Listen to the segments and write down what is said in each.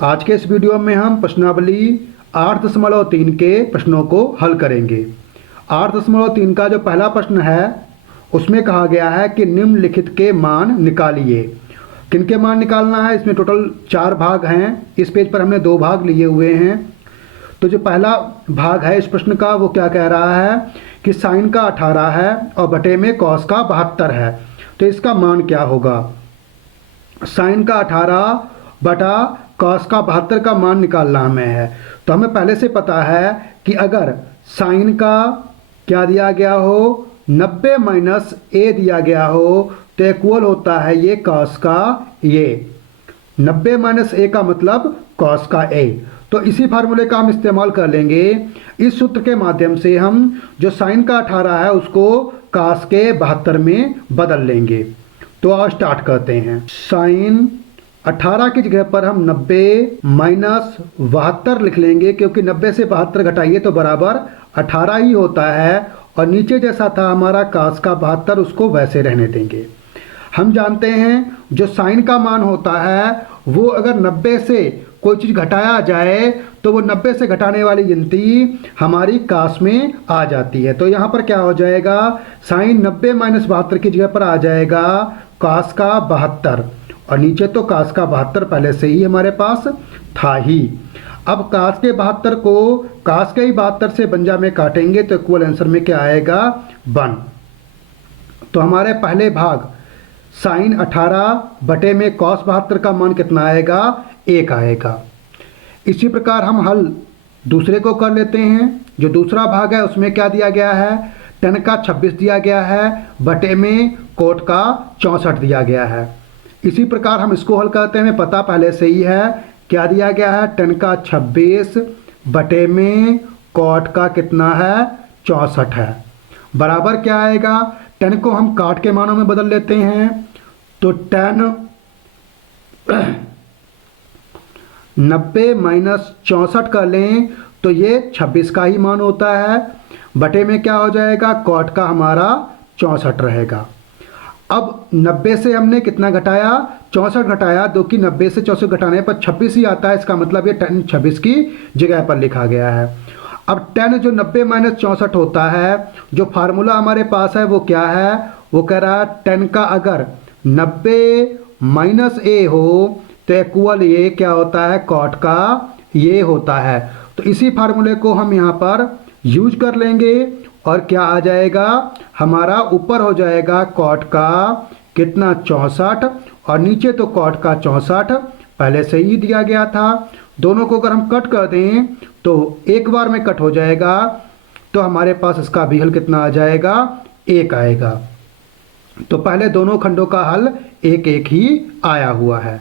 आज के इस वीडियो में हम प्रश्नावली 8.3 के प्रश्नों को हल करेंगे। 8.3 का जो पहला प्रश्न है उसमें कहा गया है कि निम्नलिखित के मान निकालिए। किनके मान निकालना है? इसमें टोटल 4 भाग हैं। इस पेज पर हमने 2 भाग लिए हुए हैं। तो जो पहला भाग है इस प्रश्न का वो क्या कह रहा है कि साइन का 18 है और बटे में कॉस का 72 है, तो इसका मान क्या होगा? साइन का 18 बटा कॉस का 72 का मान निकालना हमें है। तो हमें पहले से पता है कि अगर साइन का क्या दिया गया हो 90 माइनस ए दिया गया हो तो इक्वल होता है ये कॉस का ये 90 माइनस ए का मतलब कॉस का ए। तो इसी फार्मूले का हम इस्तेमाल कर लेंगे। इस सूत्र के माध्यम से हम जो साइन का 18 है उसको कॉस के 72 में बदल लेंगे। तो आज स्टार्ट करते हैं। साइन 18 की जगह पर हम 90 माइनस 72 लिख लेंगे, क्योंकि 90 से 72 घटाइए तो बराबर 18 ही होता है और नीचे जैसा था हमारा कॉस का 72 उसको वैसे रहने देंगे। हम जानते हैं जो साइन का मान होता है वो अगर 90 से कोई चीज़ घटाया जाए तो वो 90 से घटाने वाली गिनती हमारी कॉस में आ जाती है। तो यहाँ पर क्या हो जाएगा, साइन 90 माइनस 72 की जगह पर आ जाएगा कॉस का 72 और नीचे तो कॉस का 72 पहले से ही हमारे पास था ही। अब कॉस के 72 को कॉस के ही 72 से बंजा में काटेंगे तो इक्वल आंसर में क्या आएगा 1। तो हमारे पहले भाग साइन 18 बटे में कॉस 72 का मान कितना आएगा 1 आएगा। इसी प्रकार हम हल दूसरे को कर लेते हैं। जो दूसरा भाग है उसमें क्या दिया गया है, tan का 26 दिया गया है बटे में कोट का 64 दिया गया है। इसी प्रकार हम इसको हल करते हैं। हमें पता पहले से ही है क्या दिया गया है, tan का 26 बटे में कोट का कितना है 64 है, बराबर क्या आएगा। tan को हम काट के मानों में बदल लेते हैं तो tan 90 माइनस 64 कर लें तो ये 26 का ही मान होता है, बटे में क्या हो जाएगा कॉट का हमारा 64 रहेगा। अब 90 से हमने कितना घटाया 64 घटाया, दो की 90 से 64 घटाने पर 26 ही आता है, इसका मतलब ये tan 26 की जगह पर लिखा गया है। अब tan जो 90 माइनस 64 होता है, जो फार्मूला हमारे पास है वो क्या है, वो कह रहा है tan का अगर 90 माइनस ए हो तो इक्वल ये क्या होता है कॉट का ये होता है। तो इसी फार्मूले को हम यहाँ पर यूज कर लेंगे और क्या आ जाएगा हमारा ऊपर हो जाएगा कॉट का कितना 64 और नीचे तो कॉट का 64 पहले से ही दिया गया था। दोनों को अगर हम कट कर दें तो एक बार में कट हो जाएगा, तो हमारे पास इसका भी हल कितना आ जाएगा 1 आएगा। तो पहले दोनों खंडों का हल 1-1 ही आया हुआ है।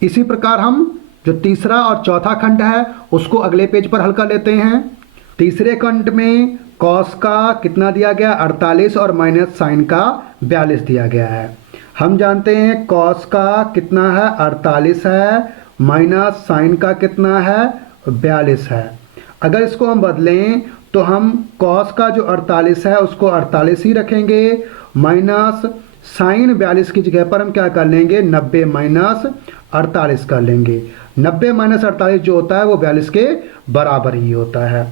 इसी प्रकार हम जो तीसरा और चौथा खंड है उसको अगले पेज पर हल कर लेते हैं। तीसरे खंड में कॉस का कितना दिया गया 48 और माइनस साइन का 42 दिया गया है। हम जानते हैं कॉस का कितना है 48 है, माइनस साइन का कितना है 42 है। अगर इसको हम बदलें तो हम कॉस का जो 48 है उसको 48 ही रखेंगे, माइनस साइन 42 की जगह पर हम क्या कर लेंगे 90 माइनस 48 कर लेंगे। 90 माइनस 48 जो होता है वो 42 के बराबर ही होता है।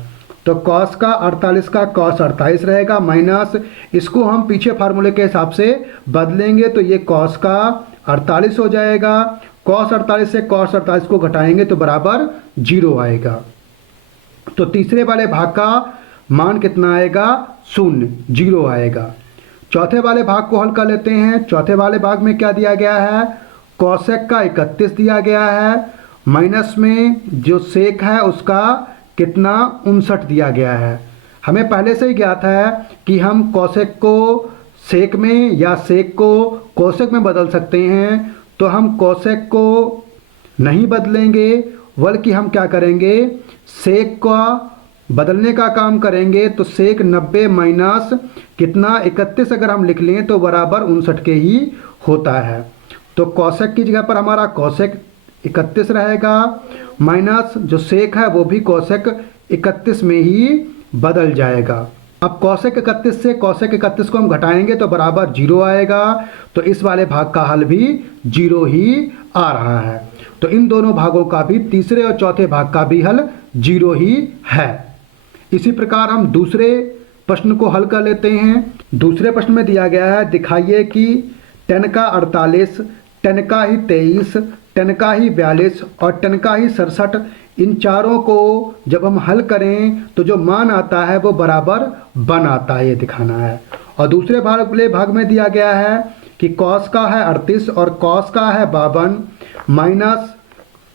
तो कॉस का 48 का कॉस 48 रहेगा, माइनस इसको हम पीछे फार्मूले के हिसाब से बदलेंगे तो ये कॉस का 48 हो जाएगा। कॉस 48 से कॉस 48 को घटाएंगे तो बराबर 0 आएगा। तो तीसरे वाले भाग का मान कितना आएगा 0 आएगा। चौथे वाले भाग को हल कर लेते हैं। चौथे वाले भाग में क्या दिया गया है, कोसेक का 31 दिया गया है, माइनस में जो सेक है उसका कितना 59 दिया गया है। हमें पहले से ही ज्ञात है कि हम कोसेक को सेक में या सेक को कोसेक में बदल सकते हैं, तो हम कोसेक को नहीं बदलेंगे बल्कि हम क्या करेंगे सेक का बदलने का काम करेंगे। तो सेक 90 माइनस कितना 31 अगर हम लिख लें तो बराबर 59 के ही होता है। तो कोसेक की जगह पर हमारा कोसेक 31 रहेगा, माइनस जो सेक है वो भी कोसेक 31 में ही बदल जाएगा। अब कौशिक 31 से कौशिक 31 को हम घटाएंगे तो बराबर 0 आएगा, तो इस वाले भाग का हल भी 0 ही आ रहा है। तो इन दोनों भागों का भी, तीसरे और चौथे भाग का भी हल 0 ही है। इसी प्रकार हम दूसरे प्रश्न को हल कर लेते हैं। दूसरे प्रश्न में दिया गया है, दिखाइए कि 10 का 48, 10 का ही 23, 10 का ही 42 और 10 का ही 67, इन चारों को जब हम हल करें तो जो मान आता है वो बराबर 1 आता है, ये दिखाना है। और दूसरे भाग में दिया गया है कि कॉस का है 38 और कॉस का है 52 माइनस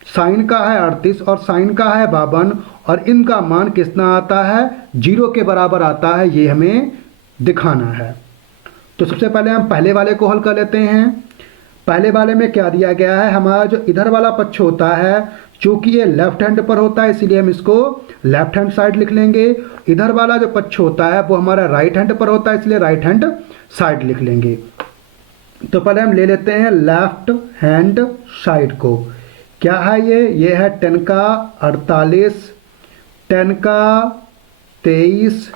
साइन का है 38 और साइन का है 52 और इनका मान कितना आता है, 0 के बराबर आता है, ये हमें दिखाना है। तो सबसे पहले हम पहले वाले को हल कर लेते हैं। पहले वाले में क्या दिया गया है, हमारा जो इधर वाला पक्ष होता है, चूंकि ये लेफ्ट हैंड पर होता है इसीलिए हम इसको लेफ्ट हैंड साइड लिख लेंगे। इधर वाला जो पक्ष होता है वो हमारा राइट हैंड पर होता है इसलिए राइट हैंड साइड लिख लेंगे। तो पहले हम ले लेते हैं लेफ्ट हैंड साइड को। क्या है ये है 10 का 48, 10 का 23,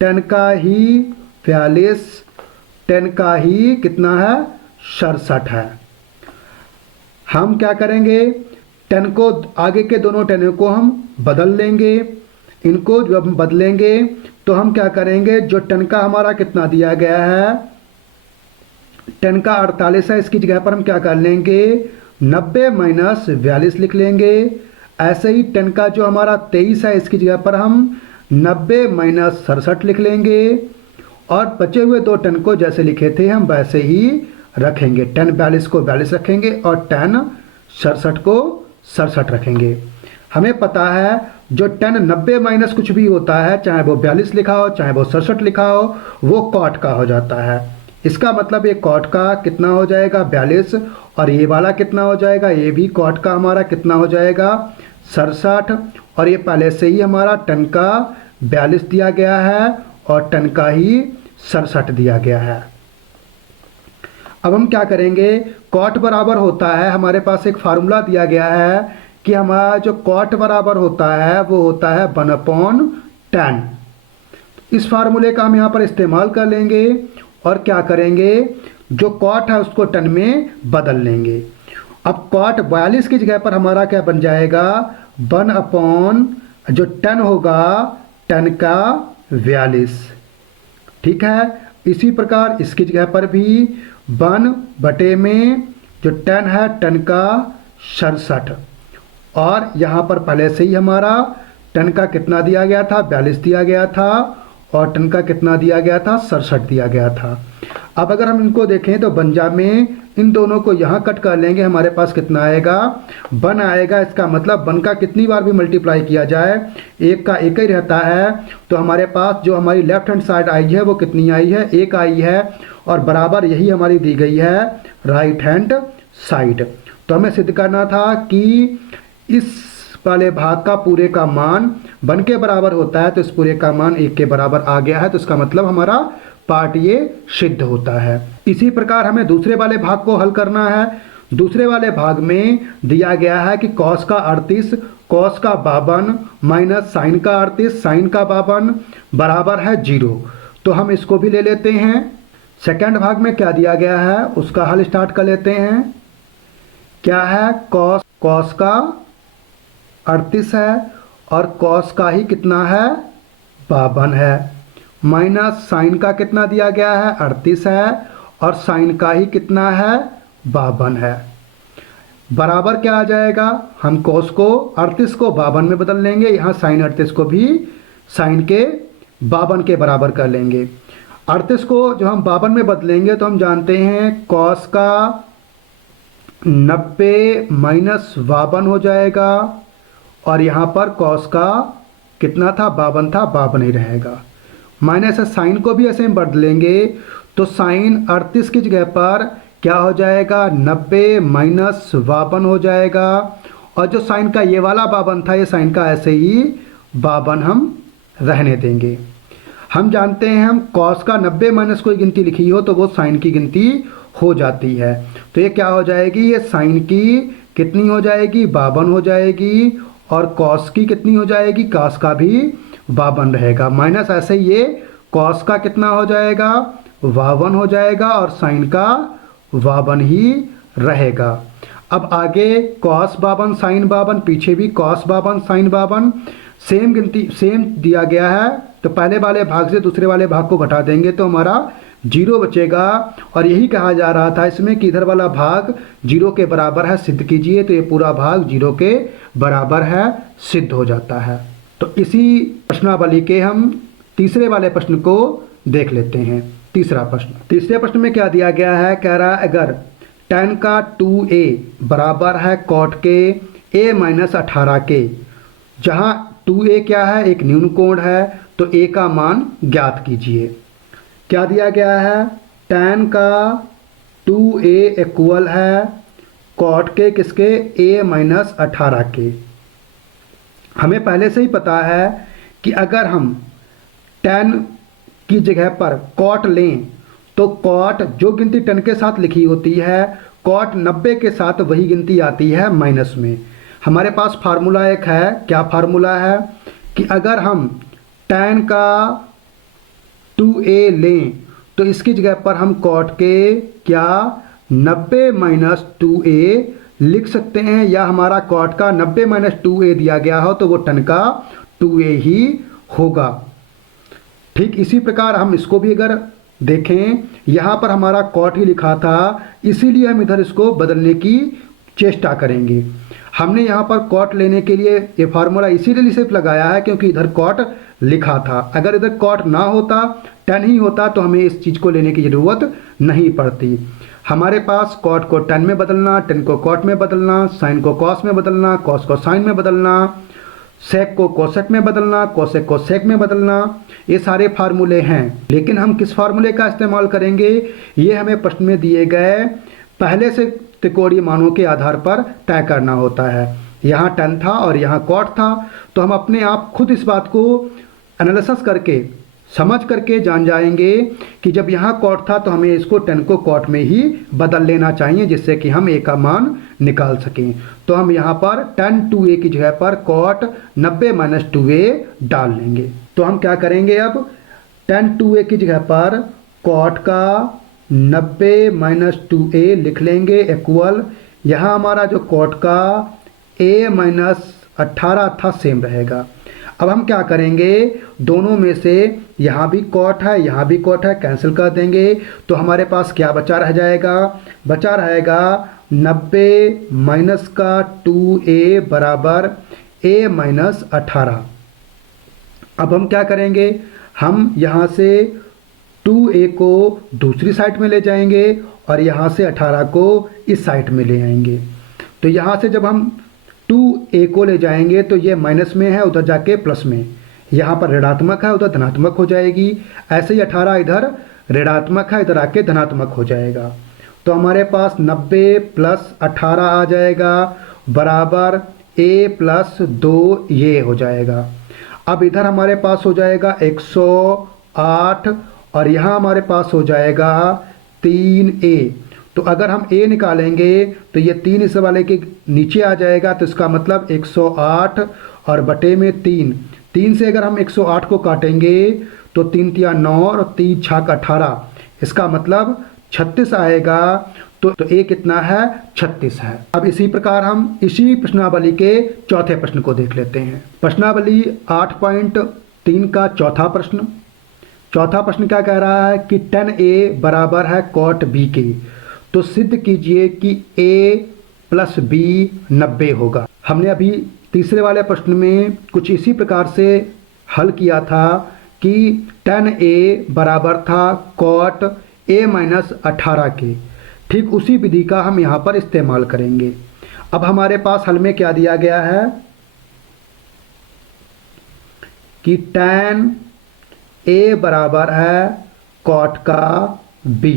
10 का ही 42, 10 का ही कितना है 67 है। हम क्या करेंगे, 10 को, आगे के दोनों 10 को हम बदल लेंगे। इनको जब हम बदलेंगे तो हम क्या करेंगे, जो 10 का हमारा कितना दिया गया है, 10 का 48 है, इसकी जगह पर हम क्या कर लेंगे 90 माइनस 42 लिख लेंगे। ऐसे ही 10 का जो हमारा 23 है इसकी जगह पर हम 90 माइनस 67 लिख लेंगे और बचे हुए दो 10 को जैसे लिखे थे हम वैसे ही रखेंगे। 10 42 को 42 रखेंगे और 10 67 को 67 रखेंगे। हमें पता है जो 10 90 माइनस कुछ भी होता है, चाहे वो 42 लिखा हो चाहे वो 67 लिखा हो, वो कॉट का हो जाता है। इसका मतलब ये कॉट का कितना हो जाएगा 42 और ये वाला कितना हो जाएगा, ये भी कॉट का हमारा कितना हो जाएगा 67 और ये पहले से ही हमारा 10 का 42 दिया गया है और 10 का ही 67 दिया गया है। अब हम क्या करेंगे, कॉट बराबर होता है, हमारे पास एक फार्मूला दिया गया है कि हमारा जो कॉट बराबर होता है वो होता है 1/10। इस फार्मूले का हम यहाँ पर इस्तेमाल कर लेंगे और क्या करेंगे, जो कॉट है उसको 10 में बदल लेंगे। अब कॉट 42 की जगह पर हमारा क्या बन जाएगा 1/, जो 10 होगा 10 का 42, ठीक है। इसी प्रकार इसकी जगह पर भी 1 में जो 10 है 10 का 67 और यहाँ पर पहले से ही हमारा 10 का कितना दिया गया था 42 दिया गया था और 10 का कितना दिया गया था 67 दिया गया था। अब अगर हम इनको देखें तो बंजा में इन दोनों को यहाँ कट कर लेंगे, हमारे पास कितना आएगा 1 आएगा। इसका मतलब 1 का कितनी बार भी मल्टीप्लाई किया जाए एक का एक ही रहता है, तो हमारे पास जो हमारी लेफ्ट हैंड साइड आई है वो कितनी आई है 1 आई है और बराबर यही हमारी दी गई है राइट हैंड साइड। तो हमें सिद्ध करना था कि इस वाले भाग का पूरे का मान 1 के बराबर होता है, तो इस पूरे का मान 1 के बराबर आ गया है, तो इसका मतलब हमारा पार्ट ये सिद्ध होता है। इसी प्रकार हमें दूसरे वाले भाग को हल करना है। दूसरे वाले भाग में दिया गया है कि कॉस का 38, कॉस का 52 माइनस साइन का 38, साइन का 52 बराबर है 0। तो हम इसको भी ले लेते हैं। सेकंड भाग में क्या दिया गया है उसका हल स्टार्ट कर लेते हैं। क्या है, कॉस का 38 है और कॉस का ही कितना है 52 है, माइनस साइन का कितना दिया गया है 38 है और साइन का ही कितना है 52 है, बराबर क्या आ जाएगा, हम कॉस को 38 को 52 में बदल लेंगे, यहाँ साइन 38 को भी साइन के 52 के बराबर कर लेंगे। 38 को जो हम 52 में बदलेंगे तो हम जानते हैं कॉस का 90 माइनस 52 हो जाएगा और यहाँ पर कॉस का कितना था 52 था, 52 ही रहेगा। माइनस साइन को भी ऐसे हम बदलेंगे तो साइन 38 की जगह पर क्या हो जाएगा 90 माइनस 52 हो जाएगा और जो साइन का ये वाला 52 था ये साइन का ऐसे ही 52 हम रहने देंगे। हम जानते हैं हम कॉस का 90 माइनस कोई गिनती लिखी हो तो वो साइन की गिनती हो जाती है, तो ये क्या हो जाएगी, ये साइन की कितनी हो जाएगी 52 हो जाएगी और कॉस की कितनी हो जाएगी, कॉस का भी 52 रहेगा, माइनस ऐसे ये कॉस का कितना हो जाएगा, 52 हो जाएगा और साइन का 52 ही रहेगा। अब आगे कॉस 52 साइन 52, पीछे भी कॉस 52 साइन 52, सेम गिनती सेम दिया गया है, तो पहले वाले भाग से दूसरे वाले भाग को घटा देंगे तो हमारा 0 बचेगा। और यही कहा जा रहा था इसमें कि इधर वाला भाग 0 के बराबर है, सिद्ध कीजिए, तो ये पूरा भाग 0 के बराबर है, सिद्ध हो जाता है। तो इसी प्रश्नावली के हम तीसरे वाले प्रश्न को देख लेते हैं। तीसरा प्रश्न, तीसरे प्रश्न में क्या दिया गया है, कह रहा है अगर tan का 2a बराबर है cot के a माइनस 18 के, जहाँ 2a क्या है, एक न्यून कोण है, तो a का मान ज्ञात कीजिए। क्या दिया गया है, tan का 2a इक्वल है cot के किसके, a माइनस 18 के। हमें पहले से ही पता है कि अगर हम tan की जगह पर cot लें तो cot जो गिनती tan के साथ लिखी होती है, cot 90 के साथ वही गिनती आती है माइनस में। हमारे पास फार्मूला एक है, क्या फार्मूला है कि अगर हम tan का 2a लें तो इसकी जगह पर हम cot के क्या 90 माइनस 2a लिख सकते हैं, या हमारा cot का 90 माइनस 2a दिया गया हो तो वो tan का 2a ही होगा। ठीक इसी प्रकार हम इसको भी अगर देखें, यहाँ पर हमारा cot ही लिखा था, इसीलिए हम इधर इसको बदलने की चेष्टा करेंगे। हमने यहाँ पर cot लेने के लिए ये फार्मूला इसीलिए सिर्फ लगाया है क्योंकि इधर cot लिखा था। अगर इधर cot ना होता, tan ही होता, तो हमें इस चीज़ को लेने की ज़रूरत नहीं पड़ती। हमारे पास cot को tan में बदलना, tan को cot में बदलना, sin को cos में बदलना, cos को sin में बदलना, sec को cosec में बदलना, cosec को sec में बदलना, ये सारे फार्मूले हैं। लेकिन हम किस फार्मूले का इस्तेमाल करेंगे, ये हमें प्रश्न में दिए गए पहले से त्रिकोणीय मानों के आधार पर तय करना होता है। यहाँ tan था और यहाँ cot था, तो हम अपने आप खुद इस बात को एनालिसिस करके समझ करके जान जाएंगे कि जब यहाँ cot था तो हमें इसको tan को cot में ही बदल लेना चाहिए, जिससे कि हम a का मान निकाल सकें। तो हम यहाँ पर tan 2a की जगह पर cot 90 माइनस 2a डाल लेंगे। तो हम क्या करेंगे, अब tan 2a की जगह पर cot का 90 माइनस 2a लिख लेंगे इक्वल, यहाँ हमारा जो cot का a माइनस 18 था सेम रहेगा। अब हम क्या करेंगे, दोनों में से यहाँ भी cot है यहाँ भी cot है, कैंसिल कर देंगे, तो हमारे पास क्या बचा रह जाएगा, बचा रहेगा 90 माइनस का 2a बराबर a माइनस 18। अब हम क्या करेंगे, हम यहाँ से 2a को दूसरी साइड में ले जाएंगे और यहाँ से 18 को इस साइड में ले आएंगे। तो यहाँ से जब हम 2a को ले जाएंगे तो ये माइनस में है, उधर जाके प्लस में, यहाँ पर ऋणात्मक है उधर धनात्मक हो जाएगी। ऐसे ही 18 इधर ऋणात्मक है, इधर आके धनात्मक हो जाएगा। तो हमारे पास 90 प्लस 18 आ जाएगा बराबर a प्लस 2 ये हो जाएगा। अब इधर हमारे पास हो जाएगा 108 और यहाँ हमारे पास हो जाएगा 3a। तो अगर हम a निकालेंगे तो ये 3 इस वाले के नीचे आ जाएगा, तो इसका मतलब 108 और बटे में 3 से अगर हम 108 को काटेंगे तो 3 तिया 9 और 3 छाक 18, इसका मतलब 36 आएगा। तो a कितना है, 36 है। अब इसी प्रकार हम इसी प्रश्नावली के चौथे प्रश्न को देख लेते हैं। प्रश्नावली 8.3 का चौथा प्रश्न। चौथा प्रश्न क्या कह रहा है कि tan a बराबर है cot b के, तो सिद्ध कीजिए कि a प्लस b 90 होगा। हमने अभी तीसरे वाले प्रश्न में कुछ इसी प्रकार से हल किया था कि tan a बराबर था cot a माइनस 18 के। ठीक उसी विधि का हम यहाँ पर इस्तेमाल करेंगे। अब हमारे पास हल में क्या दिया गया है कि tan a बराबर है cot का b।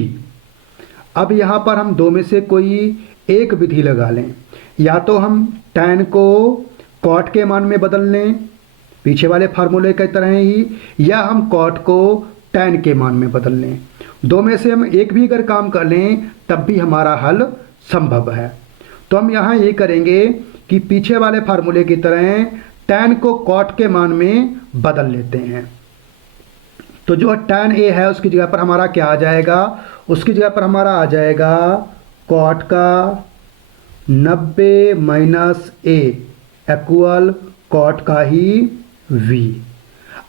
अब यहाँ पर हम दो में से कोई एक विधि लगा लें, या तो हम tan को cot के मान में बदल लें पीछे वाले फार्मूले की तरह ही, या हम cot को tan के मान में बदल लें। दो में से हम एक भी अगर काम कर लें तब भी हमारा हल संभव है। तो हम यहाँ ये करेंगे कि पीछे वाले फार्मूले की तरह tan को cot के मान में बदल लेते हैं। तो जो tan a है उसकी जगह पर हमारा क्या आ जाएगा, उसकी जगह पर हमारा आ जाएगा cot का 90 माइनस a इक्वल cot का ही v।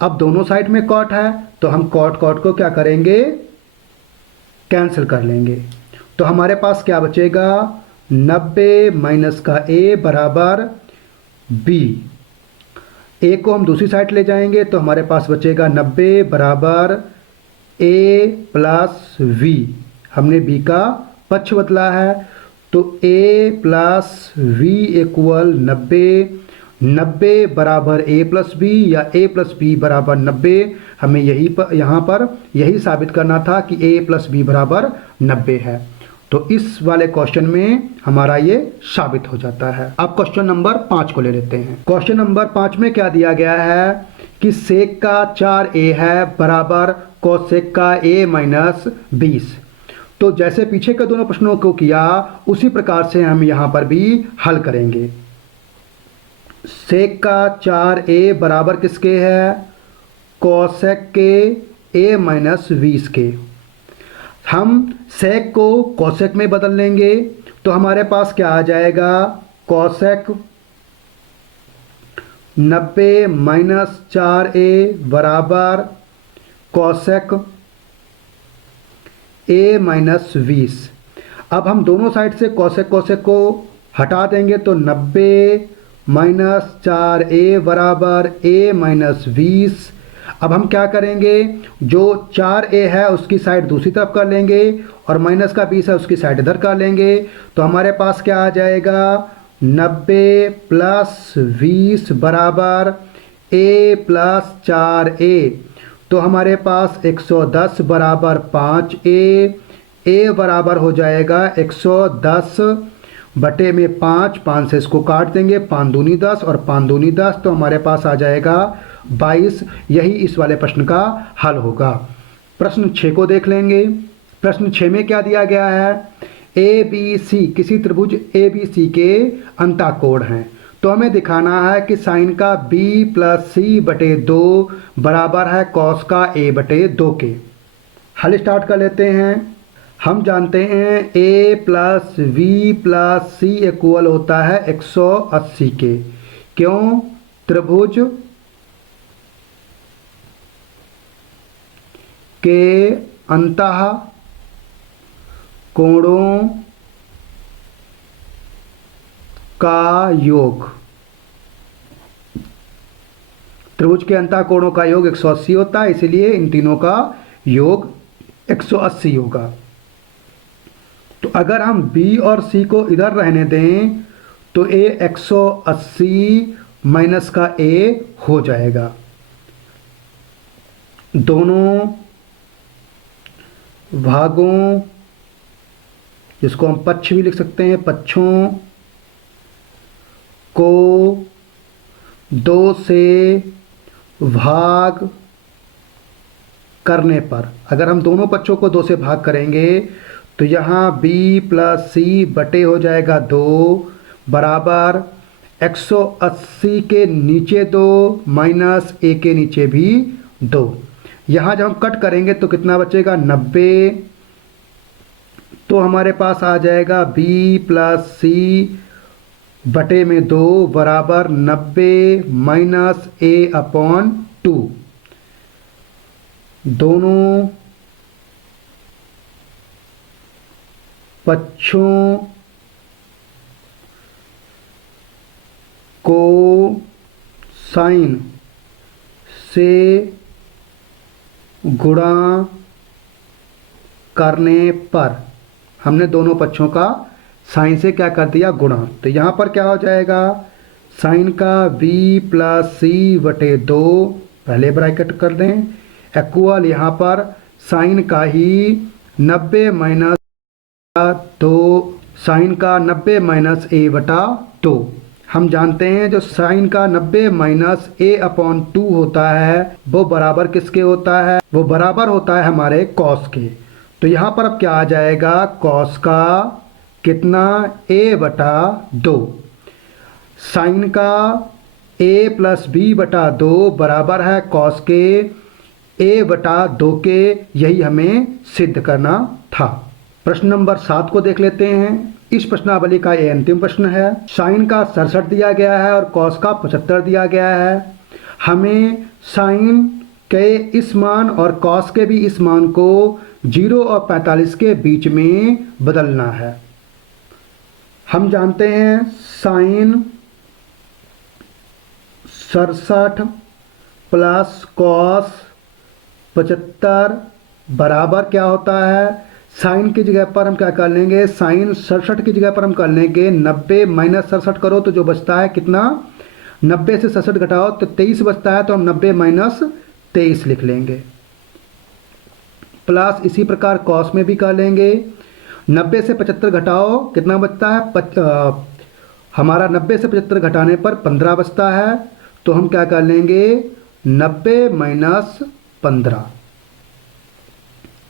अब दोनों साइड में cot है तो हम cot को क्या करेंगे, कैंसिल कर लेंगे। तो हमारे पास क्या बचेगा, 90 माइनस का a बराबर b। a को हम दूसरी साइड ले जाएंगे तो हमारे पास बचेगा 90 बराबर a प्लस v। हमने b का पक्ष बदला है तो a प्लस v इक्वल 90 बराबर a प्लस b या a प्लस b बराबर 90। हमें यहाँ पर यही साबित करना था कि a प्लस b बराबर 90 है। तो इस वाले क्वेश्चन में हमारा ये साबित हो जाता है। अब क्वेश्चन नंबर 5 को ले लेते हैं। क्वेश्चन नंबर 5 में क्या दिया गया है कि सेक का 4a है बराबर कोसेक का a माइनस 20। तो जैसे पीछे के दोनों प्रश्नों को किया उसी प्रकार से हम यहाँ पर भी हल करेंगे। सेक का 4a बराबर किसके है, कोसेक के a माइनस 20 के। हम सेक को कोसेक में बदल लेंगे तो हमारे पास क्या आ जाएगा, कोसेक 90 माइनस 4a बराबर कोसेक a माइनस 20। अब हम दोनों साइड से कोसेक को हटा देंगे तो 90 माइनस 4a बराबर a माइनस 20। अब हम क्या करेंगे, जो 4a है उसकी साइड दूसरी तरफ कर लेंगे और माइनस का 20 है उसकी साइड इधर कर लेंगे। तो हमारे पास क्या आ जाएगा, 90 प्लस 20 बराबर a प्लस 4a। तो हमारे पास 110 बराबर 5a। a बराबर हो जाएगा 110 बटे में 5 से इसको काट देंगे, 5 दूनी 10 और 5 दूनी 10। तो हमारे पास आ जाएगा 22। यही इस वाले प्रश्न का हल होगा। प्रश्न 6 को देख लेंगे। प्रश्न 6 में क्या दिया गया है, ए बी सी किसी त्रिभुज ए बी सी के अंतःकोण हैं। तो हमें दिखाना है कि साइन का b प्लस सी बटे 2 बराबर है कॉस का a बटे 2 के। हल स्टार्ट कर लेते हैं। हम जानते हैं a plus B plus C equal होता है 180 के। क्यों, त्रिभुज के अंतः कोणों का योग, त्रिभुज के अंतः कोणों का योग 180 होता है, इसलिए इन तीनों का योग 180 होगा। तो अगर हम b और c को इधर रहने दें तो a 180 माइनस का a हो जाएगा। दोनों भागों, जिसको हम पक्ष भी लिख सकते हैं, पक्षों को 2 से भाग करने पर, अगर हम दोनों पक्षों को 2 से भाग करेंगे तो यहाँ b प्लस सी बटे हो जाएगा 2 बराबर 180 के नीचे 2 माइनस a के नीचे भी 2। यहाँ जब हम कट करेंगे तो कितना बचेगा, 90। तो हमारे पास आ जाएगा b प्लस सी बटे में 2 बराबर 90 माइनस a अपॉन 2। दोनों पक्षों को साइन से गुणा करने पर, हमने दोनों पक्षों का साइन से क्या कर दिया, गुणा। तो यहाँ पर क्या हो जाएगा, साइन का b प्लस सी बटे 2, पहले ब्रैकेट कर दें, इक्वल यहाँ पर साइन का ही 90 माइनस 2, साइन का 90 माइनस a बटा 2। हम जानते हैं जो साइन का 90 माइनस a अपॉन 2 होता है वो बराबर किसके होता है, वो बराबर होता है हमारे कॉस के। तो यहाँ पर अब क्या आ जाएगा, कॉस का कितना, a बटा 2। साइन का a प्लस b बटा 2 बराबर है कॉस के a/2 के, यही हमें सिद्ध करना था। प्रश्न नंबर 7 को देख लेते हैं। इस प्रश्नावली का ये अंतिम प्रश्न है। साइन का 67 दिया गया है और कॉस का 75 दिया गया है। हमें साइन के इस मान और कॉस के भी इस मान को 0 और 45 के बीच में बदलना है। हम जानते हैं साइन 67 प्लस कॉस 75 बराबर क्या होता है। साइन की जगह पर हम क्या कर लेंगे, साइन 67 की जगह पर हम कर लेंगे 90 माइनस 67 करो तो जो बचता है कितना, 90 से 67 घटाओ तो 23 बचता है, तो हम 90 माइनस 23 लिख लेंगे। प्लस इसी प्रकार कॉस में भी कर लेंगे, 90 से 75 घटाओ कितना बचता है, हमारा 90 से 75 घटाने पर 15 बचता है, तो हम क्या कर लेंगे 90 माइनस 15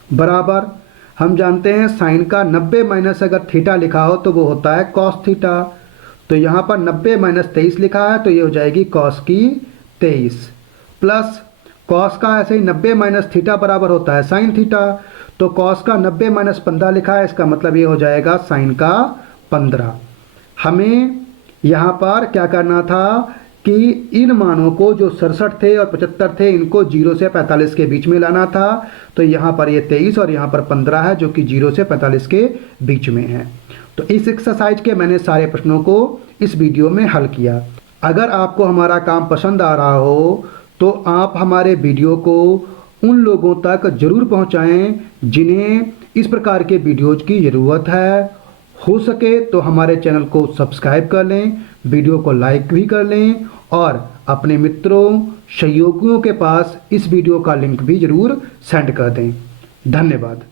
बराबर, हम जानते हैं साइन का 90 माइनस अगर थीटा लिखा हो तो वो होता है कॉस थीटा, तो यहाँ पर 90 माइनस 23 लिखा है तो ये हो जाएगी कॉस की 23, प्लस कॉस का ऐसे ही 90 माइनस थीटा बराबर होता है साइन थीटा, तो कॉस का 90 माइनस 15 लिखा है, इसका मतलब ये हो जाएगा साइन का 15। हमें यहाँ पर क्या करना था कि इन मानों को जो 67 थे और 75 थे इनको 0 से 45 के बीच में लाना था, तो यहाँ पर ये 23 और यहाँ पर 15 है जो कि 0 से 45 के बीच में है। तो इस एक्सरसाइज के मैंने सारे प्रश्नों को इस वीडियो में हल किया। अगर आपको हमारा काम पसंद आ रहा हो तो आप हमारे वीडियो को उन लोगों तक ज़रूर पहुँचाएँ जिन्हें इस प्रकार के वीडियोज़ की ज़रूरत है। हो सके तो हमारे चैनल को सब्सक्राइब कर लें, वीडियो को लाइक भी कर लें और अपने मित्रों सहयोगियों के पास इस वीडियो का लिंक भी ज़रूर सेंड कर दें। धन्यवाद।